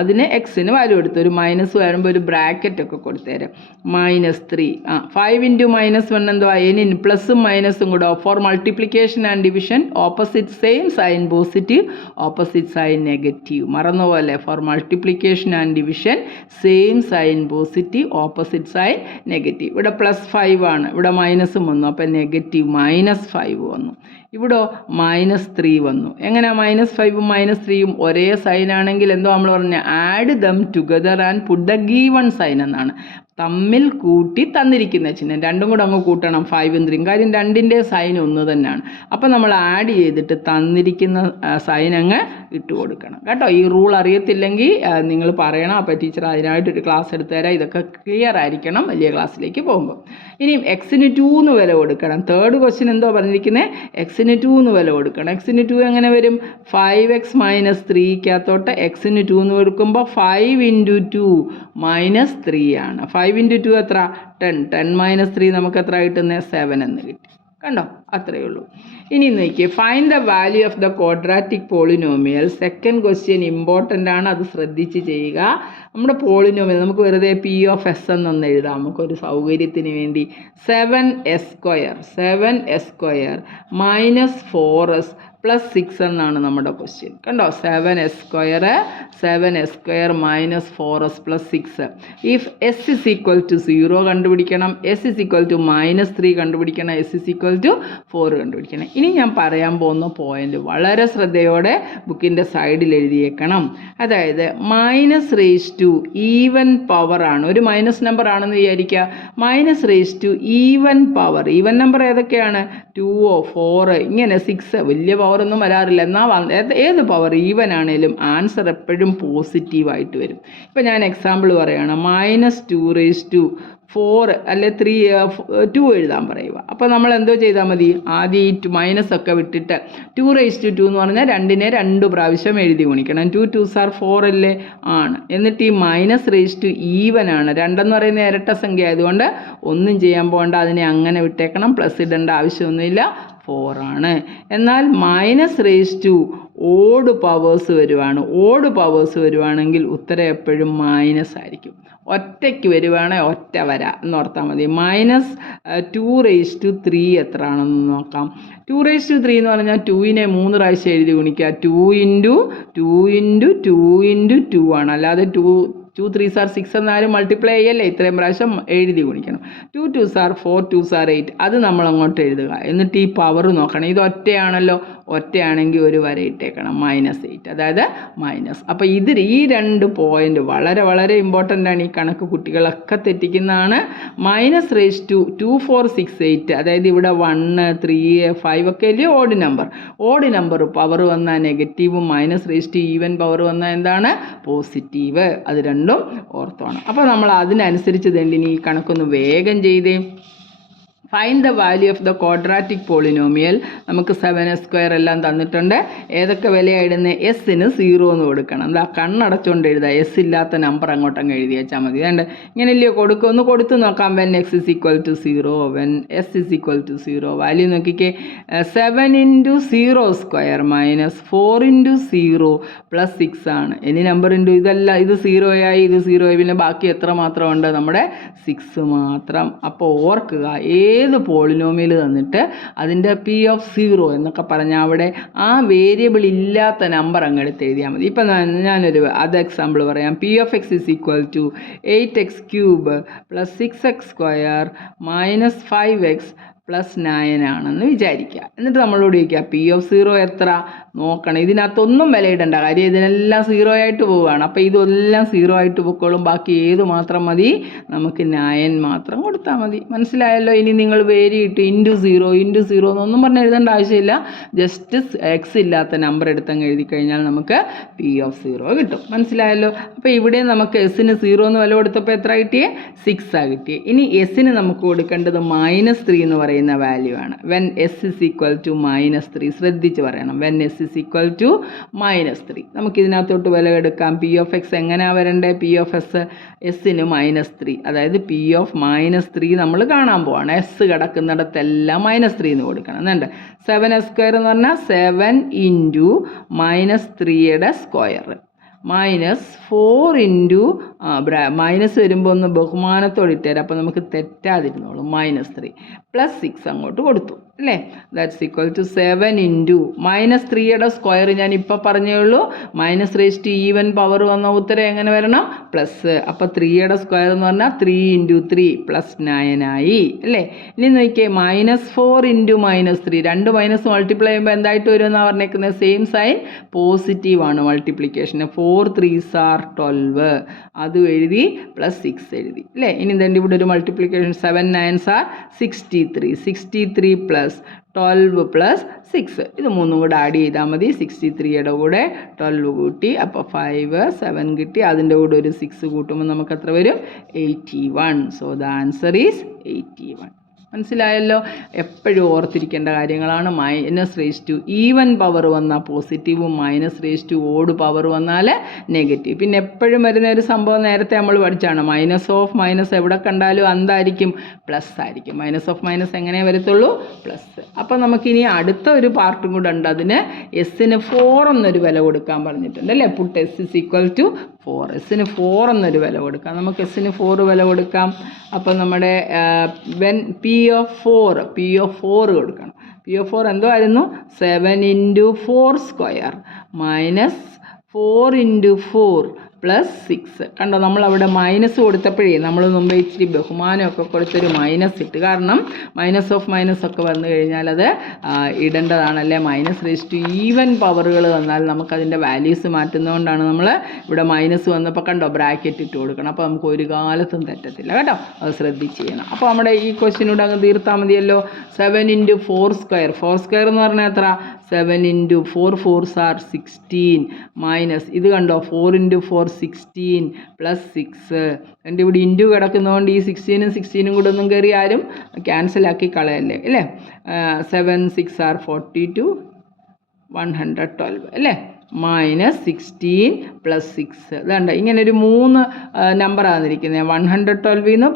അതിന് എക്സിന് വാല്യൂ കൊടുത്തു. ഒരു മൈനസ് വരുമ്പോൾ ഒരു ബ്രാക്കറ്റൊക്കെ കൊടുത്തേരാം. -3 5 ഇൻറ്റു -1 എന്തുവാ? ഇനി പ്ലസും മൈനസും കൂടെ for multiplication and division opposite same sign positive, opposite sign negative. മറന്നുപോലെ for multiplication and division same sign positive, opposite sign negative. ഇവിടെ +5 ആണ്, ഇവിടെ മൈനസും വന്നു. അപ്പം നെഗറ്റീവ് -5 വന്നു. ഇവിടെ -3 വന്നു. എങ്ങനെയാണ് -5ഉം -3ഉം ഒരേ സൈൻ ആണെങ്കിൽ എന്തോ നമ്മൾ പറഞ്ഞ add them together and put the given sign എന്നാണ്. തമ്മിൽ കൂട്ടി തന്നിരിക്കുന്ന ചിഹ്നം രണ്ടും കൂടെ അങ്ങ് കൂട്ടണം. 5ഉം 3ഉം. കാര്യം രണ്ടിൻ്റെ സൈൻ ഒന്ന് തന്നെയാണ്. അപ്പം നമ്മൾ ആഡ് ചെയ്തിട്ട് തന്നിരിക്കുന്ന സൈൻ അങ്ങ് ഇട്ട് കൊടുക്കണം കേട്ടോ. ഈ റൂൾ അറിയത്തില്ലെങ്കിൽ നിങ്ങൾ പറയണം. അപ്പോൾ ടീച്ചർ അതിനായിട്ടൊരു ക്ലാസ് എടുത്തു തരാം. ഇതൊക്കെ ക്ലിയർ ആയിരിക്കണം വലിയ ക്ലാസ്സിലേക്ക് പോകുമ്പോൾ. ഇനിയും എക്സിന് 2 എന്ന് വില കൊടുക്കണം. തേർഡ് ക്വസ്റ്റ്യൻ എന്തോ പറഞ്ഞിരിക്കുന്നത്? എക്സിന് 2 എന്ന് വില കൊടുക്കണം. എക്സിന് 2 എങ്ങനെ വരും? 5x - 3ക്കകത്തോട്ട് എക്സിന് 2 എന്ന് കൊടുക്കുമ്പോൾ 5 ഇൻറ്റു 2 -3 ആണ്. 5 ഇൻറ്റു 2 എത്ര? 10. 10 - 3 നമുക്ക് എത്ര കിട്ടുന്നത്? 7 എന്ന് കിട്ടി. കണ്ടോ? അത്രയേ ഉള്ളൂ. ഇനി നോക്കിയേ, find the value of the quadratic polynomial. Second question important ആണ്, അത് ശ്രദ്ധിച്ച് ചെയ്യുക. നമ്മുടെ പോളിനോമിയൽ നമുക്ക് വെറുതെ P(s) എന്നൊന്ന് എഴുതാം നമുക്കൊരു സൗകര്യത്തിന് വേണ്ടി. 7s² -4s + 6 എന്നാണ് നമ്മുടെ ക്വസ്റ്റ്യൻ. കണ്ടോ? 7s² -4s + 6. If s is equal to 0 കണ്ടുപിടിക്കണം, s is equal to -3 കണ്ടുപിടിക്കണം, s is equal to 4 കണ്ടുപിടിക്കണം. ഇനി ഞാൻ പറയാൻ പോകുന്ന പോയിന്റ് വളരെ ശ്രദ്ധയോടെ ബുക്കിൻ്റെ സൈഡിൽ എഴുതിയേക്കണം. അതായത് -raised to ഈവൻ പവർ ആണ്. ഒരു മൈനസ് നമ്പർ ആണെന്ന് വിചാരിക്കുക. -raised to even power. Even number ഏതൊക്കെയാണ്? 2 4 ഇങ്ങനെ 6 വലിയ പവറൊന്നും വരാറില്ല. എന്നാൽ ഏത് പവർ ഈവൻ ആണെങ്കിലും ആൻസർ എപ്പോഴും പോസിറ്റീവായിട്ട് വരും. ഇപ്പം ഞാൻ എക്സാമ്പിൾ പറയുകയാണ്. -2 raised to 4 അല്ലെ 2 എഴുതാൻ പറയുക. അപ്പോൾ നമ്മൾ എന്തോ ചെയ്താൽ മതി? ആദ്യം ഈ മൈനസ് ഒക്കെ വിട്ടിട്ട് 2 raised to 2 എന്ന് പറഞ്ഞാൽ 2നെ 2 പ്രാവശ്യം എഴുതി ഗുണിക്കണം. 2 2s are 4 അല്ലേ? ആണ്. എന്നിട്ട് ഈ -raised to ഈവൻ ആണ്. 2 എന്ന് പറയുന്ന ഇരട്ട സംഖ്യ ആയതുകൊണ്ട് ഒന്നും ചെയ്യാൻ പോകണ്ട, അതിനെ അങ്ങനെ വിട്ടേക്കണം. പ്ലസ് ഇടേണ്ട ആവശ്യമൊന്നുമില്ല, 4 ആണ്. എന്നാൽ -raised to ഓഡ് പവേഴ്സ് വരുവാണെങ്കിൽ ഉത്തരം എപ്പോഴും മൈനസ് ആയിരിക്കും. ഒറ്റയ്ക്ക് വരുവാണെങ്കിൽ ഒറ്റ വര എന്നോർത്താൽ മതി. -2 raised to 3 എത്ര ആണെന്ന് നോക്കാം. 2 raised to 3 എന്ന് പറഞ്ഞാൽ 2നെ 3 പ്രാവശ്യം എഴുതി ഗുണിക്കുക. 2 ഇൻറ്റു 2 ഇൻറ്റു 2 ഇൻറ്റു 2 ആണ്. അല്ലാതെ 2 3s are 6 എന്നാലും മൾട്ടിപ്ലൈ ചെയ്യല്ലേ, ഇത്രയും പ്രാവശ്യം എഴുതി ഗുണിക്കണം. 2 2s are 4 2s are 8 അത് നമ്മൾ അങ്ങോട്ട് എഴുതുക. എന്നിട്ട് ഈ പവർ നോക്കണം. ഇത് ഒറ്റയാണല്ലോ, ഒറ്റയാണെങ്കിൽ ഒരു വര ഇട്ടേക്കണം, -8 അതായത് മൈനസ്. അപ്പോൾ ഈ 2 പോയിന്റ് വളരെ വളരെ ഇമ്പോർട്ടൻ്റ് ആണ്. ഈ കണക്ക് കുട്ടികളൊക്കെ തെറ്റിക്കുന്നതാണ്. -raised to 2 4 6 8 അതായത് ഇവിടെ 1 3 5 ഒക്കെ അല്ലേ ഓഡ് നമ്പർ പവർ വന്നാൽ നെഗറ്റീവും, -raised to ഈവൻ പവർ വന്നാൽ എന്താണ്? പോസിറ്റീവ്. അത് രണ്ടും ഓർത്തോണം. അപ്പോൾ നമ്മൾ അതിനനുസരിച്ച് തന്നെ ഈ കണക്കൊന്ന് വേഗം ചെയ്തേ. Find the value of the quadratic polynomial. നമുക്ക് 7s² എല്ലാം തന്നിട്ടുണ്ട്. ഏതൊക്കെ വിലയായിടുന്നത്? എസ്സിന് 0 എന്ന് കൊടുക്കണം. എന്താ കണ്ണടച്ചുകൊണ്ട് എഴുതുക. എസ് ഇല്ലാത്ത നമ്പർ അങ്ങോട്ടങ്ങ് എഴുതി വെച്ചാൽ മതി. അതുകൊണ്ട് ഇങ്ങനെയല്ലയോ കൊടുക്കുക. ഒന്ന് കൊടുത്ത് നോക്കാം. When x is equal to 0, when s is equal to 0. Value നോക്കിക്കേ. 7 × 0² -4 × 0 + 6 ആണ്. ഇനി നമ്പർ ഇൻറ്റു ഇതെല്ലാം ഇത് 0 ആയി, ഇത് 0 ആയി. പിന്നെ ബാക്കി എത്ര മാത്രമുണ്ട്? നമ്മുടെ 6 മാത്രം. അപ്പോൾ ഓർക്കുക, ഏത് പോളിനോമിയൽ തന്നിട്ട് അതിൻ്റെ P(0) എന്നൊക്കെ പറഞ്ഞാൽ അവിടെ ആ വേരിയബിൾ ഇല്ലാത്ത നമ്പർ അങ്ങ് എടുത്ത് എഴുതിയാൽ മതി. ഇപ്പം ഞാനൊരു അത് എക്സാമ്പിൾ പറയാം. P(x) = 8x³ + 6x² - 5x + 9 ആണെന്ന് വിചാരിക്കുക. എന്നിട്ട് നമ്മളോട് ചോദിക്കുക P(0) എത്ര നോക്കണം. ഇതിനകത്തൊന്നും വിലയിടേണ്ട കാര്യം, ഇതിനെല്ലാം 0 ആയിട്ട് പോവുകയാണ്. അപ്പോൾ ഇതെല്ലാം 0 ആയിട്ട് പൊക്കോളും. ബാക്കി ഏത് മാത്രം മതി? നമുക്ക് 9 മാത്രം കൊടുത്താൽ മതി. മനസ്സിലായല്ലോ? ഇനി നിങ്ങൾ വേരിയിട്ട് *0 എന്നൊന്നും പറഞ്ഞ് എഴുതേണ്ട ആവശ്യമില്ല. ജസ്റ്റ് എക്സ് ഇല്ലാത്ത നമ്പർ എടുത്തങ്ങ് എഴുതി കഴിഞ്ഞാൽ നമുക്ക് P(0) കിട്ടും. മനസ്സിലായല്ലോ? അപ്പോൾ ഇവിടെ നമുക്ക് എസിന് 0 എന്ന് വില കൊടുത്തപ്പോൾ എത്ര കിട്ടിയേ? 6 ആണ് കിട്ടിയേ. ഇനി എസിന് നമുക്ക് കൊടുക്കേണ്ടത് -3 എന്ന് പറയുന്ന വാല്യൂ ആണ്. വെൻ s = -3, ശ്രദ്ധിച്ച് പറയണം. വെൻ s = -3 നമുക്ക് ഇതിനകത്തോട്ട് വില എടുക്കാം. P(x) എങ്ങനെയാണ് വരണ്ടേ? P(s) എസിന് -3, അതായത് P(-3) നമ്മൾ കാണാൻ പോവാണ്. എസ് കിടക്കുന്നിടത്തെല്ലാം -3 എന്ന് കൊടുക്കണം. എന്നുണ്ട് 7s² എന്ന് പറഞ്ഞാൽ 7 × -3യുടെ സ്ക്വയർ -4 മൈനസ് വരുമ്പോൾ ഒന്ന് ബഹുമാനത്തോടെ ഇട്ടുതരാം. അപ്പോൾ നമുക്ക് തെറ്റാതിരുന്നോളും. -3 + 6 അങ്ങോട്ട് കൊടുത്തു അല്ലേ? ദാറ്റ്സ് ഈക്വൽ ടു 7 × -3യുടെ സ്ക്വയർ ഞാൻ ഇപ്പോൾ പറഞ്ഞേ ഉള്ളൂ. -raised to even പവർ വന്ന ഉത്തരം എങ്ങനെ വരണം? പ്ലസ്. അപ്പോൾ 3യുടെ സ്ക്വയർ എന്ന് പറഞ്ഞാൽ 3 × 3 + 9 ആയി അല്ലേ? ഇനി നോക്കിയേ -4 × -3 രണ്ട് മൈനസ് മൾട്ടിപ്ലൈ ചെയ്യുമ്പോൾ എന്തായിട്ട് വരും എന്നാണ് പറഞ്ഞേക്കുന്നത്? സെയിം സൈൻ പോസിറ്റീവാണ് മൾട്ടിപ്ലിക്കേഷന്. 4 3s are 12 അത് എഴുതി +6 എഴുതി അല്ലേ? ഇനി എന്താ ഇവിടെ ഒരു മൾട്ടിപ്ലിക്കേഷൻ? 7 9s are 63 63 + 12 + 6 ഇത് മൂന്നും കൂടെ ആഡ് ചെയ്താൽ മതി. 63യുടെ കൂടെ 12 കൂട്ടി, അപ്പോൾ 5 7 കിട്ടി. അതിൻ്റെ കൂടെ ഒരു 6 കൂട്ടുമ്പോൾ നമുക്ക് എത്ര വരും? 81. So the answer is 81. മനസ്സിലായല്ലോ? എപ്പോഴും ഓർത്തിരിക്കേണ്ട കാര്യങ്ങളാണ്. -raised to even പവർ വന്നാൽ പോസിറ്റീവും -raised to odd പവർ വന്നാൽ നെഗറ്റീവ്. പിന്നെ എപ്പോഴും വരുന്ന ഒരു സംഭവം നേരത്തെ നമ്മൾ പഠിച്ചാണ്. -(-) എവിടെ കണ്ടാലും എന്തായിരിക്കും? പ്ലസ് ആയിരിക്കും. -(-) എങ്ങനെ വരത്തുള്ളൂ? പ്ലസ്. അപ്പോൾ നമുക്കിനി അടുത്ത ഒരു പാർട്ടും കൂടെ ഉണ്ട്. അതിന് എസിന് 4 എന്നൊരു വില കൊടുക്കാൻ പറഞ്ഞിട്ടുണ്ട് അല്ലേ? പുട്ട് s = 4. എസിന് 4 എന്നൊരു വില കൊടുക്കാം. നമുക്ക് എസിന് 4 വില കൊടുക്കാം. അപ്പം നമ്മുടെ P(4) കൊടുക്കണം. P(4) എന്തോ ആയിരുന്നു? 7 × 4² -4 × 4 + 6. കണ്ടോ, നമ്മളവിടെ മൈനസ് കൊടുത്തപ്പോഴേ നമ്മൾ മുമ്പ് ഇച്ചിരി ബഹുമാനമൊക്കെ കൊടുത്തൊരു മൈനസ് ഇട്ട്. കാരണം -(-) ഒക്കെ വന്നു കഴിഞ്ഞാൽ അത് ഇടേണ്ടതാണല്ലേ? -raised to even പവറുകൾ വന്നാൽ നമുക്കതിൻ്റെ വാല്യൂസ് മാറ്റുന്നതുകൊണ്ടാണ് നമ്മൾ ഇവിടെ മൈനസ് വന്നപ്പോൾ കണ്ടോ ബ്രാക്കറ്റ് ഇട്ട് കൊടുക്കണം. അപ്പോൾ നമുക്ക് ഒരു കാലത്തും തെറ്റത്തില്ല കേട്ടോ. അത് ശ്രദ്ധിച്ച് ചെയ്യണം. അപ്പോൾ നമ്മുടെ ഈ ക്വസ്റ്റ്യനോട് അങ്ങ് തീർത്താൽ മതിയല്ലോ. 7 × 4². 4² എന്ന് പറഞ്ഞാൽ എത്ര? 7 × 4 4s are 16 ഇത് കണ്ടോ 4 × 4 16 + 6. എൻ്റെ ഇവിടെ ഇൻറ്റു കിടക്കുന്നതുകൊണ്ട് ഈ 16ഉം 16ഉം കൂടെ ഒന്നും കയറി ആരും ക്യാൻസലാക്കി കളയല്ലേ അല്ലേ? 7 6 are 42 112 അല്ലേ? -16 + 6. അതുകൊണ്ട് ഇങ്ങനെ ഒരു 3 നമ്പറാണ് ഇരിക്കുന്നത്. 112 നിന്ന്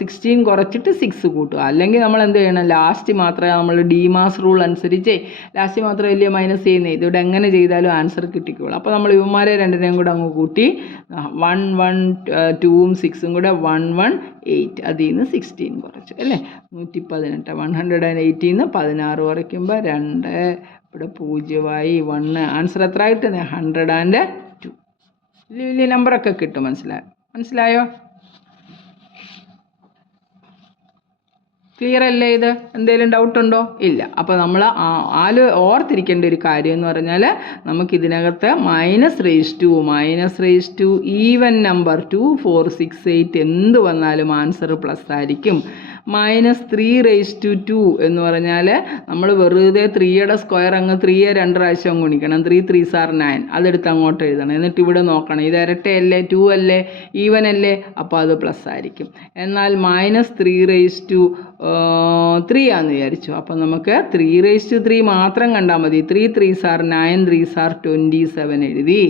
16 കുറച്ചിട്ട് 6 കൂട്ടുക. അല്ലെങ്കിൽ നമ്മൾ എന്ത് ചെയ്യണം? ലാസ്റ്റ് മാത്രമേ നമ്മൾ ഡിമാസ് റൂൾ അനുസരിച്ച് ലാസ്റ്റ് മാത്രമല്ലേ മൈനസ് ചെയ്യുന്നത്. ഇതിവിടെ എങ്ങനെ ചെയ്താലും ആൻസർ കിട്ടിക്കോളൂ. അപ്പോൾ നമ്മൾ ഇവന്മാരെ രണ്ടിനെയും കൂടെ അങ്ങ് കൂട്ടി 1 1 2ഉം 6ഉം കൂടെ 118. അതിൽ നിന്ന് 16 കുറച്ചു അല്ലേ? 118. 118 നിന്ന് 16 കുറയ്ക്കുമ്പോൾ 2 ഇവിടെ 0 1. ആൻസർ എത്ര ആയിട്ട്? 102. വലിയ നമ്പറൊക്കെ കിട്ടും. മനസ്സിലായോ? ക്ലിയർ അല്ലേ? ഇത് എന്തെങ്കിലും ഡൗട്ടുണ്ടോ? ഇല്ല. അപ്പോൾ നമ്മൾ ഓർത്തിരിക്കേണ്ട ഒരു കാര്യം എന്ന് പറഞ്ഞാൽ നമുക്കിതിനകത്ത് -raised to even നമ്പർ 2 4 6 8 എന്ത് വന്നാലും ആൻസർ പ്ലസ് ആയിരിക്കും. -3 raised to 2 എന്ന് പറഞ്ഞാൽ നമ്മൾ വെറുതെ 3യുടെ സ്ക്വയർ അങ്ങ് 3യെ 2 പ്രാവശ്യം ഗുണിക്കണം. 3 3s are 9 അതെടുത്ത് അങ്ങോട്ട് എഴുതണം. എന്നിട്ട് ഇവിടെ നോക്കണം, ഇത് ഇരട്ടയല്ലേ 2 അല്ലേ ഈവൻ അല്ലേ? അപ്പോൾ അത് പ്ലസ് ആയിരിക്കും. എന്നാൽ -3 raised to 3 ആണെന്ന് വിചാരിച്ചു. അപ്പോൾ നമുക്ക് 3 raised to 3 മാത്രം കണ്ടാൽ മതി. 3 3s are 9 3s are 27 എഴുതി.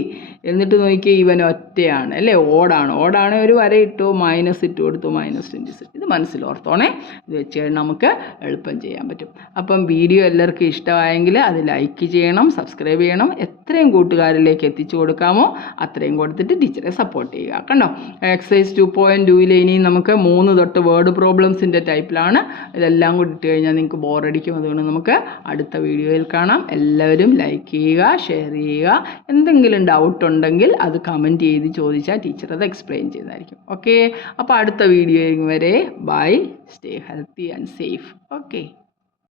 എന്നിട്ട് നോക്കിയാൽ ഇവൻ ഒറ്റയാണ് അല്ലേ, ഓടാണ് ഒരു വര ഇട്ടു, മൈനസ് ഇട്ട് കൊടുത്തു, -26. ഇത് മനസ്സിലോർത്തോണേ. ഇത് വെച്ച് നമുക്ക് എളുപ്പം ചെയ്യാൻ പറ്റും. അപ്പം വീഡിയോ എല്ലാവർക്കും ഇഷ്ടമായെങ്കിൽ അത് ലൈക്ക് ചെയ്യണം, സബ്സ്ക്രൈബ് ചെയ്യണം, എത്രയും കൂട്ടുകാരിലേക്ക് എത്തിച്ചു കൊടുക്കാമോ അത്രയും കൊടുത്തിട്ട് ടീച്ചറെ സപ്പോർട്ട് ചെയ്യുക. കണ്ടോ, എക്സസൈസ് 2.2 ഇനി നമുക്ക് 3 തൊട്ട് വേർഡ് പ്രോബ്ലംസിൻ്റെ ടൈപ്പിലാണ്. ഇതെല്ലാം കൂടി ഇട്ട് കഴിഞ്ഞാൽ നിങ്ങൾക്ക് ബോറടിക്കും. അതുകൊണ്ട് നമുക്ക് അടുത്ത വീഡിയോയിൽ കാണാം. എല്ലാവരും ലൈക്ക് ചെയ്യുക, ഷെയർ ചെയ്യുക. എന്തെങ്കിലും ഡൗട്ട് ഉണ്ടെങ്കിൽ അത് കമൻറ്റ് ചെയ്ത് ചോദിച്ചാൽ ടീച്ചർ അത് എക്സ്പ്ലെയിൻ ചെയ്തായിരിക്കും. ഓക്കെ, അപ്പോൾ അടുത്ത വീഡിയോ വരെ bye, stay healthy and safe. Okay.